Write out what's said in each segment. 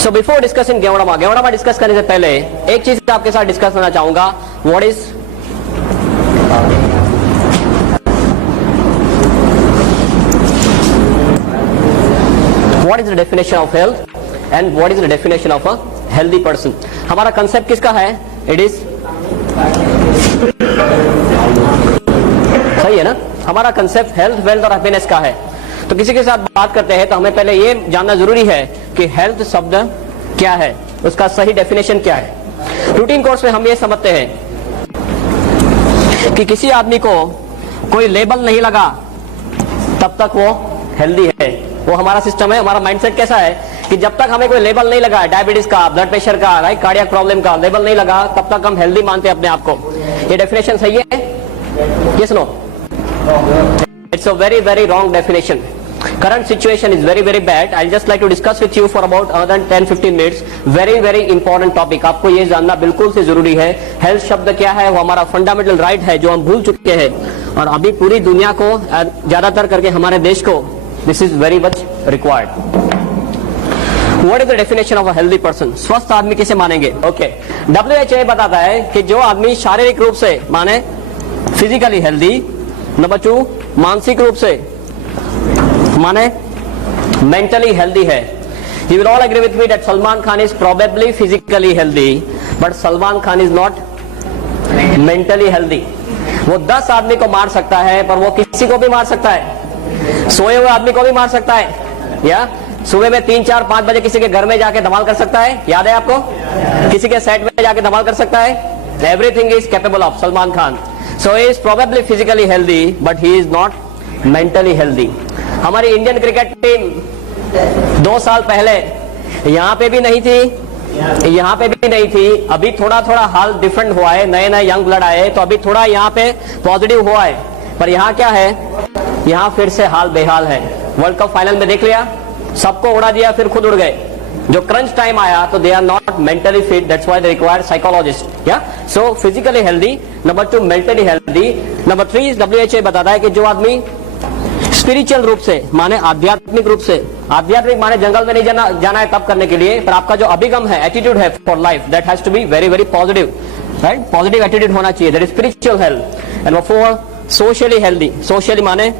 So before discussing गेवड़ामा discuss करने से पहले एक चीज आपके साथ डिस्कस करना चाहूंगा, what is the definition of health and what is the definition of a healthy person. हमारा कंसेप्ट किसका है? इट इज सही है ना? हमारा कंसेप्ट हेल्थ, वेल्थ और हैप्पीनेस का है। तो किसी के साथ बात करते हैं तो हमें पहले ये जानना जरूरी है कि हेल्थ शब्द क्या है, उसका सही डेफिनेशन क्या है। रूटीन कोर्स में हम ये समझते हैं कि किसी आदमी को कोई लेबल नहीं लगा तब तक वो हेल्दी है। वो हमारा सिस्टम है, हमारा माइंडसेट कैसा है कि जब तक हमें कोई लेबल नहीं लगा, डायबिटीज का, ब्लड प्रेशर का, राइट, कार्डियक प्रॉब्लम का लेबल नहीं लगा, तब तक हम हेल्दी मानते हैं अपने आप को। ये डेफिनेशन सही है? Yes no? It's a very very wrong definition. Current situation is very very bad. I'll just like to discuss with you for about other 10-15 minutes. Very very important topic. आपको ये जानना बिल्कुल से जरूरी है। हेल्थ शब्द क्या है? वो हमारा फंडामेंटल राइट है जो हम भूल चुके हैं, और अभी पूरी दुनिया को, ज्यादातर करके हमारे देश को, this is very much required. What is the definition of a healthy person? स्वस्थ आदमी किसे मानेंगे? Okay. WHO बताता है कि जो आदमी शारीरिक रूप से माने फिजिकली हेल्दी, नंबर 2 मानसिक रूप से माने मेंटली हेल्दी है। You will all agree with me that Salman Khan is probably physically healthy, but Salman Khan is not mentally healthy. वो 10 आदमी को मार सकता है पर वो किसी को भी मार सकता है। सोए हुए आदमी को भी मार सकता है, या सुबह में 3, 4, 5 बजे किसी के घर में जाके धमाल कर सकता है, याद है आपको? किसी के सेट में जाके धमाल कर सकता है। Everything is capable of Salman Khan. So he is probably physically healthy, but he is not mentally healthy. हमारी इंडियन क्रिकेट टीम 2 साल पहले यहाँ पे भी नहीं थी, यहाँ पे भी नहीं थी। अभी थोड़ा थोड़ा हाल डिफरेंट हुआ है, नए नए यंग ब्लड आए तो अभी थोड़ा यहाँ पे पॉजिटिव हुआ है, पर यहाँ क्या है, यहाँ फिर से हाल बेहाल है। वर्ल्ड कप फाइनल में देख लिया, सबको उड़ा दिया, फिर खुद उड़ गए। जो क्रंच टाइम आया तो they are not mentally fit, that's why they require psychologist. या so physically healthy, number 2 mentally healthy, number 3 WHO बताता है कि जो आदमी स्पिरिचुअल रूप से माने आध्यात्मिक रूप से, आध्यात्मिक माने जंगल में नहीं जाना है तब करने के लिए, पर आपका जो अभिगम है, एटीट्यूड है for life, that has to be very very positive, right? Positive attitude होना चाहिए, that is spiritual health. And 4 socially healthy. Socially माने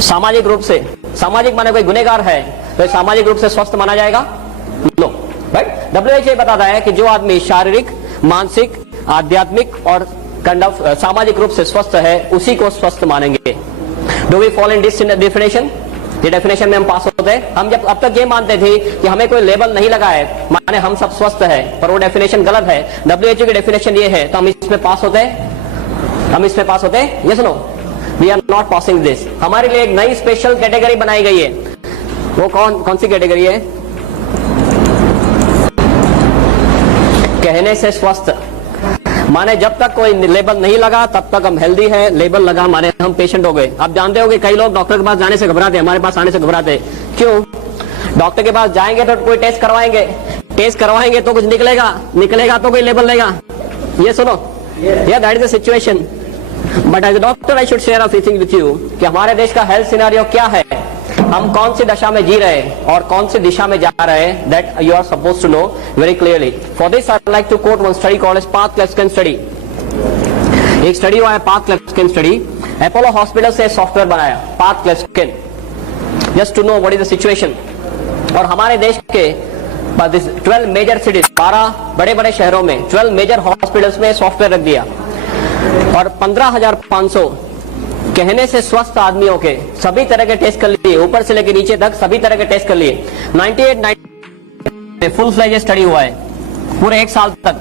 सामाजिक रूप से, सामाजिक माने कोई गुनहगार है तो सामाजिक रूप से स्वस्थ माना जाएगा? No, right? WHO बताता है कि जो आदमी शारीरिक, मानसिक, आध्यात्मिक और काइंड ऑफ सामाजिक रूप से स्वस्थ है, उसी को स्वस्थ मानेंगे। Do we fall in this definition? ये डेफिनेशन में हम पास होते हैं। हम जब अब तक ये मानते थे कि हमें कोई लेबल नहीं लगा है माने हम सब स्वस्थ है, पर वो डेफिनेशन गलत है। WHO की डेफिनेशन ये है, तो हम इसमें पास होते हैं? हम इसमें पास होते हैं? Yes no? We are not passing this. हमारे लिए एक नई स्पेशल कैटेगरी बनाई गई है। वो कौन सी कैटेगरी है? कहने से स्वस्थ माने जब तक कोई लेबल नहीं लगा तब तक हम हेल्दी है, लेबल लगा माने हम पेशेंट हो गए। आप जानते हो कि कई लोग डॉक्टर के पास जाने से घबराते हैं, हमारे पास आने से घबराते हैं। क्यों? डॉक्टर के पास जाएंगे तो कोई टेस्ट करवाएंगे, टेस्ट करवाएंगे तो कुछ निकलेगा तो कोई लेबल लेगा। ये सुनो, या that is the situation. But as a doctor I should share a few things with you कि हमारे देश का हेल्थ सिनेरियो क्या है, हम कौन सी दशा में जी रहे हैं और कौन सी दिशा में जा रहे हैं, that you are suppose to know very clearly. For this I like to quote one study called as path left scan study. एक स्टडी हुआ है path left scan study. Apollo hospital से सॉफ्टवेयर बनाया path left scan, just to know what is the situation. और हमारे देश के 12 major cities, 12 बड़े बड़े शहरों में 12 मेजर हॉस्पिटल्स में सॉफ्टवेयर रख दिया, और 15,500 कहने से स्वस्थ आदमियों के सभी तरह के टेस्ट कर लिए, ऊपर से लेकर नीचे तक सभी तरह के टेस्ट कर लिए। 98 फुल फ्लेज स्टडी हुआ है पूरे 1 साल तक।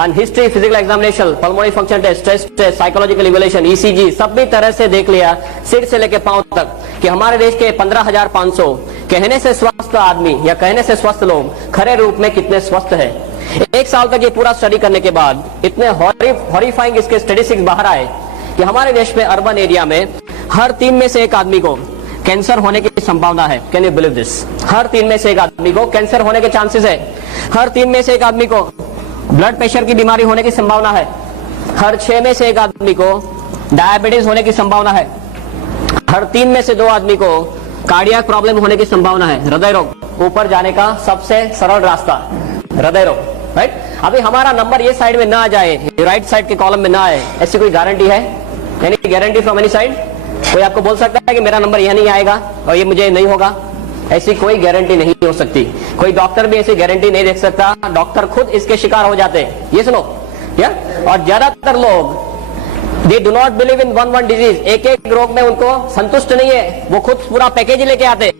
And history, physical examination, pulmonary function test, stress test, psychological evaluation, ECG, सभी तरह से देख लिया सिर से लेकर पांव तक कि हमारे देश के 15,500 कहने से स्वस्थ आदमी या कहने से स्वस्थ लोग खरे रूप में कितने स्वस्थ है। 1 साल तक ये पूरा स्टडी करने के बाद इतने हॉरिफाइंग इसके स्टैटिस्टिक्स बाहर आए कि हमारे देश में अर्बन एरिया में हर 3 में से 1 आदमी को कैंसर होने की संभावना है। Can you believe this? हर 3 में से 1 आदमी को कैंसर होने के चांसेस है। हर 3 में से 1 आदमी को ब्लड प्रेशर की बीमारी होने की संभावना है। हर 6 में से 1 आदमी को डायबिटीज होने की संभावना है। हर 3 में से 2 आदमी को कार्डियक प्रॉब्लम होने की संभावना है। हृदय रोग ऊपर जाने का सबसे सरल रास्ता हृदय रोग, राइट। अभी हमारा नंबर ये साइड में ना आ जाए, राइट साइड के कॉलम में ना आए, ऐसी कोई गारंटी है? Any guarantee from any side? कोई आपको बोल सकता है कि मेरा नंबर यह नहीं आएगा और ये मुझे नहीं होगा? ऐसी कोई गारंटी नहीं हो सकती। कोई डॉक्टर भी ऐसी गारंटी नहीं दे सकता, डॉक्टर खुद इसके शिकार हो जाते हैं। ये सुनो या, और ज्यादातर लोग they do not believe in one disease, एक एक रोग में उनको संतुष्ट नहीं है, वो खुद पूरा पैकेज लेके आते,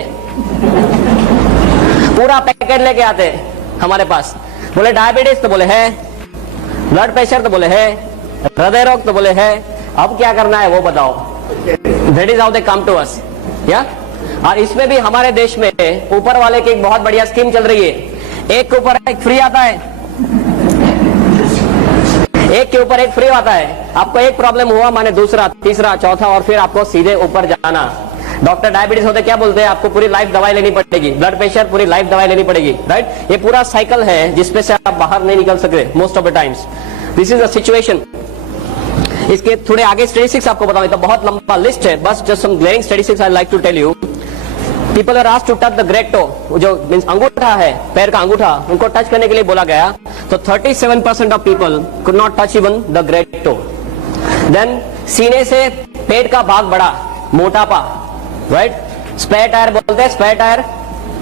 पूरा पैकेज लेके आते हमारे पास। बोले डायबिटीज तो बोले है, ब्लड प्रेशर तो बोले है, हृदय रोग तो बोले है, अब क्या करना है वो बताओ। That is how they come to us या। और इसमें भी हमारे देश में ऊपर वाले की एक बहुत बढ़िया स्कीम चल रही है, एक के ऊपर एक फ्री आता है, एक के ऊपर एक फ्री आता है। आपको एक प्रॉब्लम हुआ माने दूसरा, तीसरा, चौथा और फिर आपको सीधे ऊपर जाना। डॉक्टर डायबिटीज होते क्या बोलते हैं, आपको पूरी लाइफ दवाई लेनी पड़ेगी, ब्लड प्रेशर पूरी लाइफ दवाई लेनी पड़ेगी, राइट। ये पूरा साइकिल है जिसमें से आप बाहर नहीं निकल सकते most of the times. This is the situation. इसके थोड़े आगे स्टैटिस्टिक्स आपको बताऊं, तो बहुत लंबा लिस्ट है, बस just some glaring statistics I like to tell you. People are asked to touch the great toe, जो मींस अंगूठा है, पैर का अंगूठा, उनको टच करने के लिए बोला गया, तो 37% of people could not touch even the great toe. Then सीने से पेट का भाग बड़ा, मोटापा, राइट। स्पेयर टायर बोलते हैं, स्पेयर टायर,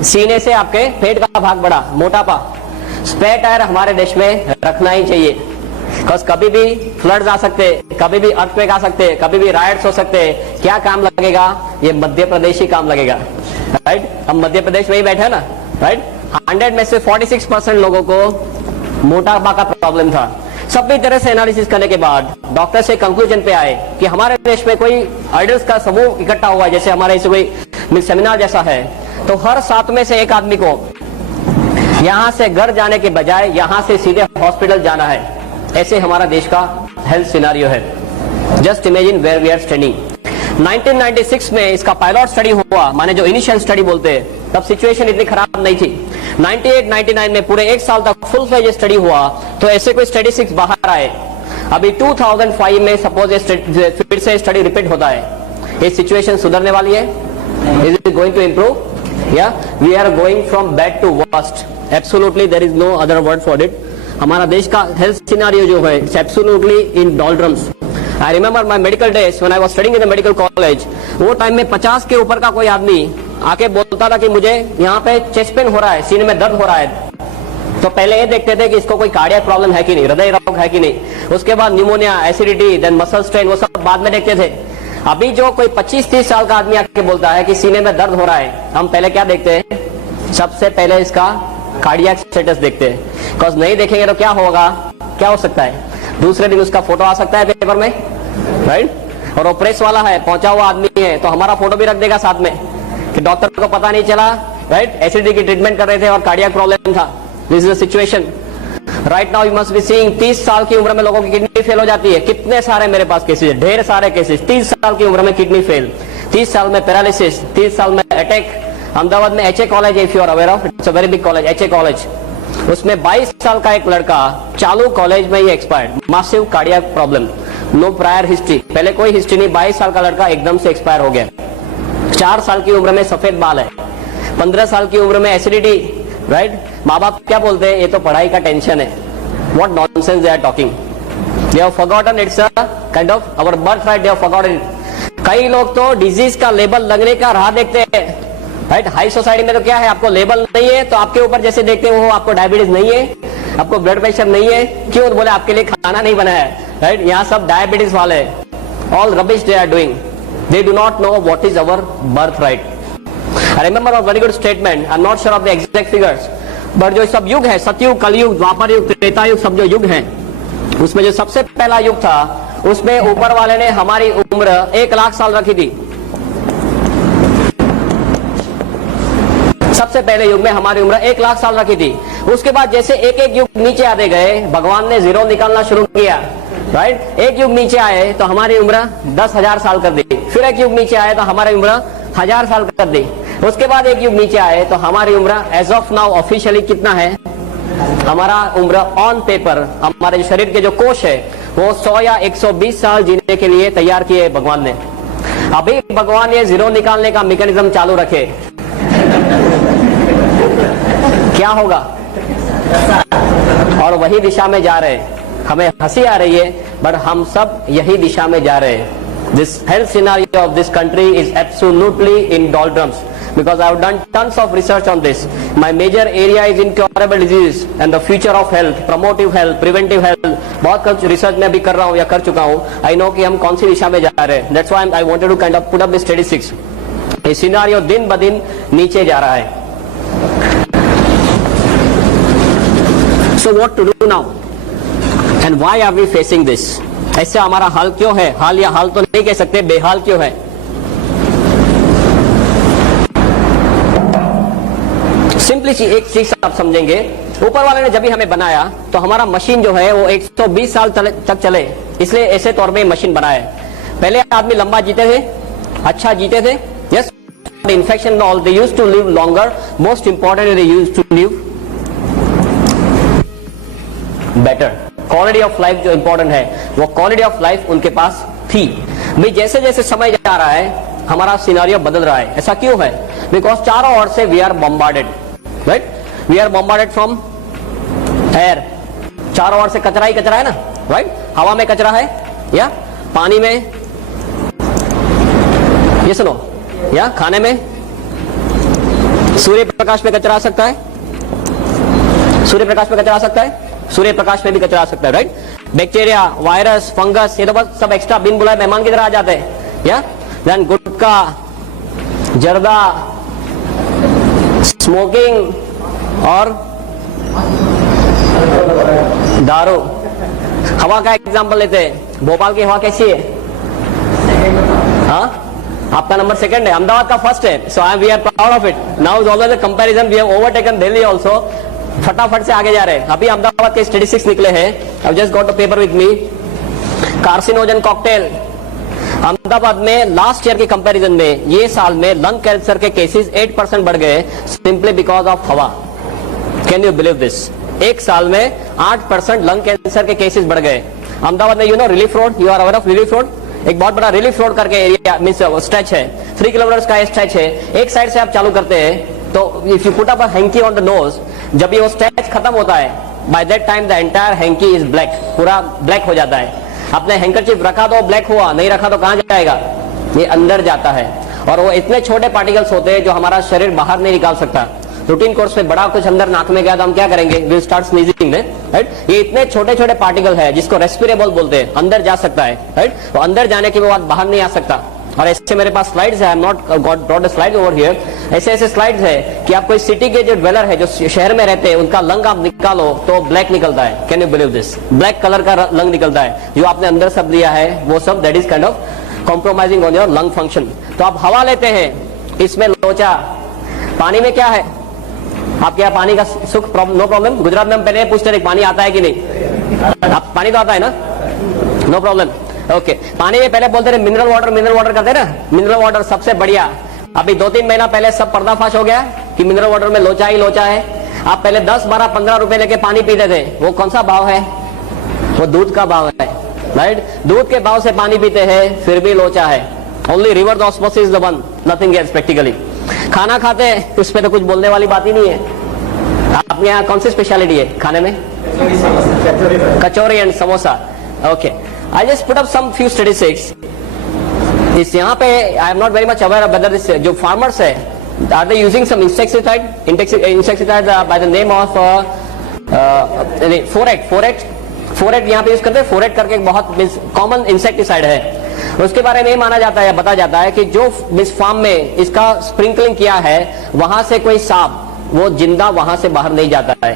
सीने से आपके पेट का भाग बड़ा, मोटापा। स्पेयर टायर हमारे देश में रखना ही चाहिए, बिकॉज कभी भी फ्लड्स आ सकते, कभी भी अर्थक्वेक आ सकते, कभी भी राइट्स हो सकते। क्या काम लगेगा? ये मध्य प्रदेश ही काम लगेगा, राइट। हम मध्य प्रदेश में ही बैठे हैं ना, राइट। 100 में से 46% लोगों को मोटापा का प्रॉब्लम था। सभी तरह से एनालिसिस करने के बाद डॉक्टर से कंक्लूजन पे आए कि हमारे देश में कोई आइडल्स का समूह इकट्ठा हुआ है, जैसे हमारे इसे कोई सेमिनार जैसा है, तो हर 7 में से एक आदमी को यहां से घर जाने के बजाय यहां से सीधे हॉस्पिटल जाना है। ऐसे हमारा देश का हेल्थ सिनारियो है। Just imagine where we are standing. 1996 में इसका पायलट स्टडी हुआ, माने जो इनिशियल स्टडी बोलते हैं, तब सिचुएशन इतनी खराब नहीं थी। 98-99 में पूरे एक साल तक फुल फ्लेज स्टडी हुआ, तो ऐसे कोई स्टैटिस्टिक्स बाहर आए। अभी 2005 में सपोज फिर से स्टडी रिपीट होता है। ये सिचुएशन सुधरने वाली है? Is it going to improve या we are going from bad to worst? Absolutely there is no other word for it. हमारा देश का हेल्थ सिनेरियो जो है it's absolutely in doldrums. I remember my medical days when I was studying in the medical college. वो time में 50 के ऊपर का कोई आदमी आके बोलता था कि मुझे यहाँ पे चेस्ट पेन हो रहा है, सीने में दर्द हो रहा है, तो पहले ये देखते थे कि इसको कोई कार्डियक प्रॉब्लम है कि नहीं, हृदय रोग है कि नहीं। उसके बाद pneumonia, acidity, then muscle strain, वो सब बाद में देखते थे। अभी जो कोई 25-30 साल का आदमी आके बोलता है कि सीने में दर्द हो रहा है, हम पहले क्या देखते हैं? सबसे पहले इसका कार्डियक स्टेटस देखते हैं, बिकॉज नहीं देखेंगे तो क्या होगा, क्या हो सकता है? दूसरे दिन उसका फोटो आ सकता है पेपर में, राइट। और वो प्रेस वाला है, पहुंचा हुआ आदमी है, तो हमारा फोटो भी रख देगा साथ में कि डॉक्टर को पता नहीं चला, राइट, एसिडिटी की ट्रीटमेंट कर रहे थे और कार्डियक प्रॉब्लम था। This is the situation right now. You must be seeing 30 साल की उम्र में लोगों की किडनी फेल हो जाती है। कितने सारे मेरे पास केसेस, ढेर सारे केसेस। 30 साल की उम्र में किडनी फेल, 30 साल में पैरालिसिस, 30 साल में अटैक। अहमदाबाद में H A college, if you are aware of, it's a very big college, H A college. उसमें 22 साल का एक लड़का चालू कॉलेज में ही expired, massive cardiac problem, no prior history, पहले कोई हिस्ट्री नहीं। 22 साल का लड़का एकदम से एक्सपायर हो गया। 4 साल की उम्र में सफेद बाल है, 15 साल की उम्र में एसिडिटी, राइट। माँ बाप क्या बोलते हैं? ये तो पढ़ाई का टेंशन है। What nonsense they are talking. They have forgotten it's a kind of our birthright. They have forgotten it. कई लोग तो डिजीज का लेबल लगने का राह देखते हैं, राइट। हाई सोसाइटी में तो क्या है, आपको लेबल नहीं है तो आपके ऊपर जैसे देखते हो, आपको डायबिटीज नहीं है, आपको ब्लड प्रेशर नहीं है, क्यों? बोले आपके लिए खाना नहीं बना है, राइट। यहाँ सब डायबिटीज वाले, all rubbish they are doing. They do not know what is our birthright. I remember a very good statement. I'm not sure of the exact figures. But जो सब युग है, सतयुग, कलयुग, द्वापर युग, त्रेता युग, सब जो युग है, उसमें जो सबसे पहला युग था, उसमें ऊपर वाले ने हमारी उम्र 1 लाख साल रखी थी। सबसे पहले युग में हमारी उम्र 1 लाख साल रखी थी। उसके बाद जैसे एक एक युग नीचे आते गए, भगवान ने जीरो निकालना शुरू किया, राइट। एक युग नीचे आए तो हमारी उम्र 10,000 साल कर दी। फिर एक युग नीचे आए तो हमारी उम्र 1000 साल कर दी। उसके बाद एक युग नीचे आए तो हमारी उम्र एज ऑफ नाउ ऑफिशियली कितना है? हमारा उम्र ऑन पेपर, हमारे शरीर के जो कोष है वो 100 या 120 साल जीने के लिए तैयार किए भगवान ने। अभी भगवान ये जीरो निकालने का मैकेनिज्म चालू रखे, क्या होगा? और वही दिशा में जा रहे हैं। हमें हंसी आ रही है, बट हम सब यही दिशा में जा रहे हैं। This health scenario of this country is absolutely in doldrums because I have done tons of research on this. My major area is incurable disease and the future of health, promotive health, preventive health. बहुत कुछ research मैं भी कर रहा हूँ या कर चुका हूँ। I know कि हम कौन सी दिशा में जा रहे हैं। That's why I wanted to kind of put up the statistics. ये सिनारियो दिन ब दिन नीचे जा रहा है। So what to do now? And why are we facing this? ऐसे हमारा हाल क्यों है? हाल या हाल तो नहीं कह सकते, बेहाल क्यों है? सिंपली एक चीज आप समझेंगे, ऊपर वाले ने जब भी हमें बनाया तो हमारा मशीन जो है वो 120 साल तक चले, इसलिए ऐसे तौर पे मशीन बनाया है। पहले आदमी लंबा जीते थे, अच्छा जीते थे, yes, infection all they used to live longer, most important they used to live better. Quality of life जो इंपॉर्टेंट है, वो क्वालिटी ऑफ लाइफ उनके पास थी। भाई जैसे जैसे समय जा रहा है हमारा सिनारियो बदल रहा है। ऐसा क्यों है? बिकॉज चारों ओर से we are bombarded, right? We are bombarded from air. चारों ओर से कचरा ही कचरा है ना, राइट? हवा में कचरा है, या पानी में, ये सुनो, या खाने में, सूर्य प्रकाश में कचरा आ सकता है, सूर्य प्रकाश में कचरा आ सकता है, सूर्य प्रकाश में भी कचरा आ सकता है, राइट? बैक्टीरिया, वायरस, फंगस, ये तो बस सब एक्स्ट्रा बिन बुलाए मेहमान की तरह आ जाते हैं, या देन गुटखा, जर्दा, स्मोकिंग और दारू। हवा का एग्जांपल लेते हैं, भोपाल की हवा कैसी है? हाँ, आपका नंबर सेकंड है, अहमदाबाद का फर्स्ट है। So we are proud of it. Now is always a comparison, we have overtaken Delhi also. फटाफट से आगे जा रहे हैं। अभी अहमदाबाद के स्टैटिस्टिक्स निकले हैं, I just got the paper with me. Carcinogen cocktail, Ahmedabad में लास्ट ईयर के कंपैरिजन में ये साल में लंग कैंसर के केसेस 8% बढ़ गए, सिंपली बिकॉज ऑफ हवा। Can you believe this? एक साल में 8% लंग कैंसर के केसेस बढ़ गए अहमदाबाद में। You know Relief Road, you are aware of Relief Road? एक बहुत बड़ा रिलीफ रोड करके एरिया मींस स्ट्रेच है, 3 किलोमीटर का स्ट्रेच है। एक साइड से आप चालू करते हैं तो if you put up a hanky on the nose, जब ये वो स्ट्रेच खत्म होता है, by that time the entire hanky is black, पूरा ब्लैक हो जाता है। आपने हैंकरचीफ रखा तो ब्लैक हुआ, नहीं रखा तो कहां जाएगा? ये अंदर जाता है। और वो इतने छोटे पार्टिकल्स होते हैं जो हमारा शरीर बाहर नहीं निकाल सकता। रूटीन कोर्स में बड़ा कुछ अंदर नाक में गया तो हम क्या करेंगे? Will start sneezing, right? ये इतने छोटे छोटे पार्टिकल है जिसको रेस्पिरेबल बोलते हैं, अंदर जा सकता है, राइट? तो अंदर जाने के बाद बाहर नहीं आ सकता। और ऐसे मेरे पास स्लाइड्स है, आई am not got brought the slides over here. ऐसे ऐसे स्लाइड्स है कि आप कोई सिटी के जो ड्वेलर है, जो शहर में रहते हैं, उनका लंग आप निकालो तो ब्लैक निकलता है। Can you believe this? Black colour का लंग निकलता है। जो आपने अंदर सब लिया है वो सब, that is kind of compromising on your lung function. तो आप हवा लेते हैं, इसमें लोचा। पानी में क्या है? आपके यहाँ पानी का सुख नो प्रॉब्लम। गुजरात में हम पहले पूछते थे पानी आता है कि नहीं? आप पानी तो आता है ना, नो प्रॉब्लम, ओके। पानी में पहले बोलते थे मिनरल वाटर करते ना, मिनरल वाटर सबसे बढ़िया। अभी 2-3 महीना पहले सब पर्दाफाश हो गया कि मिनरल वाटर में लोचा ही लोचा है। आप पहले 10, 12, 15 रुपए लेके पानी पीते थे, वो कौन सा भाव है? वो दूध का भाव है, राइट? दूध के भाव से पानी पीते हैं, फिर भी लोचा है। Only reverse osmosis the one, nothing else practically. खाना खाते हैं, उस पर तो कुछ बोलने वाली बात ही नहीं है। आपके यहाँ कौन सी स्पेशलिटी है खाने में? Kachori and samosa, okay. I just put up some few statistics. इस यहाँ पे I am not very much aware of whether this जो फार्मर्स है, are they using some insecticide by the name of phorate यहाँ पे यूज करते हैं। फोरेट करके एक बहुत कॉमन इंसेक्टिसाइड है। उसके बारे में माना जाता है, बताया जाता है कि जो इस फार्म में इसका स्प्रिंकलिंग किया है, वहां से कोई सांप वो जिंदा वहां से बाहर नहीं जाता है।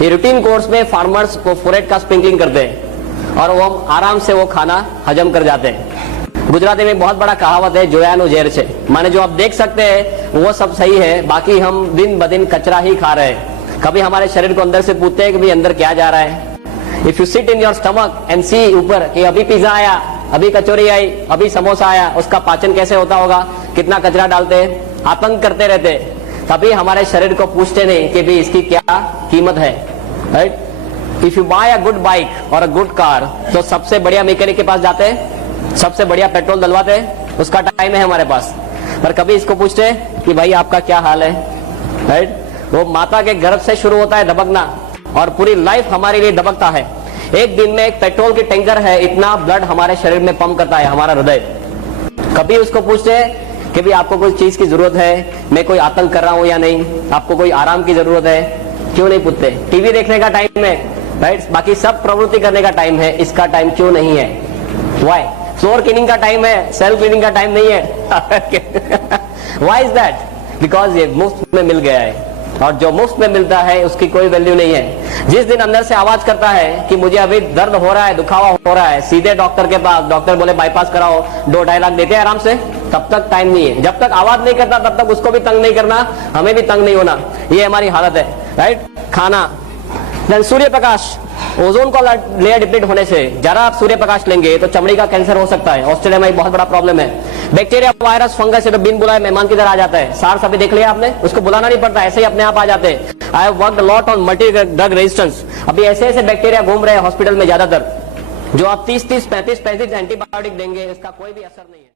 ये रूटीन कोर्स में फार्मर्स को फोरेट का स्प्रिंकलिंग करते हैं और वो आराम से वो खाना हजम कर जाते हैं। गुजराती में बहुत बड़ा कहावत है, जोयानु जेर छे, माने जो आप देख सकते हैं वो सब सही है, बाकी हम दिन ब दिन कचरा ही खा रहे हैं। कभी हमारे शरीर को अंदर से पूछते हैं कि भाई अंदर क्या जा रहा है? If you sit in your stomach and see ऊपर कि अभी पिज्जा आया, अभी कचौरी आई, अभी समोसा आया, उसका पाचन कैसे होता होगा, कितना कचरा डालते हैं, आतंक करते रहते, तभी हमारे शरीर को पूछते नहीं कि भाई इसकी क्या कीमत है, right? If you buy a good bike और अ गुड कार, तो सबसे बढ़िया मैकेनिक के पास जाते हैं, सबसे बढ़िया पेट्रोल डलवाते हैं, उसका टाइम है हमारे पास। पर कभी इसको पूछते कि भाई आपका क्या हाल है, राइट? वो माता के गर्भ से शुरू होता है दबकना और पूरी लाइफ हमारे लिए दबकता है। एक दिन में एक पेट्रोल की टैंकर है, इतना ब्लड हमारे शरीर में पंप करता है हमारा हृदय। कभी उसको पूछते हैं कि भी आपको कोई चीज की जरूरत है, मैं कोई आतंक कर रहा हूं या नहीं, आपको कोई आराम की जरूरत है? क्यों नहीं पूछते? टीवी देखने का टाइम है, राइट? बाकी सब प्रवृत्ति करने का टाइम है, इसका टाइम क्यों नहीं है? व्हाई? फ्लोर क्लीनिंग का टाइम है, सेल्फ क्लीनिंग का टाइम नहीं है। Why is that? बिकॉज ये मुफ्त में मिल गया है, और जो मुफ्त में मिलता है उसकी कोई वैल्यू नहीं है। जिस दिन अंदर से आवाज करता है कि मुझे अभी दर्द हो रहा है, दुखावा हो रहा है, सीधे डॉक्टर के पास, डॉक्टर बोले बाईपास कराओ, 2-2.5 लाख देते हैं आराम से, तब तक टाइम नहीं है। जब तक आवाज नहीं करता तब तक उसको भी तंग नहीं करना, हमें भी तंग नहीं होना, ये हमारी हालत है, राइट? खाना, देन सूर्य प्रकाश, ओजोन का लेयर डिप्लीट होने से ज्यादा आप सूर्य प्रकाश लेंगे तो चमड़ी का कैंसर हो सकता है। ऑस्ट्रेलिया में एक बहुत बड़ा प्रॉब्लम है। बैक्टीरिया, वायरस, फंगस, ये तो बिन बुलाए मेहमान की तरह आ जाता है। सार्स अभी देख लिया आपने, उसको बुलाना नहीं पड़ता, ऐसे ही अपने आप आ जाते हैं। I have worked lot on multi drug resistance. अभी ऐसे ऐसे बैक्टीरिया घूम रहे हैं हॉस्पिटल में ज्यादातर, जो आप 30-35 एंटीबायोटिक देंगे, इसका कोई भी असर नहीं है।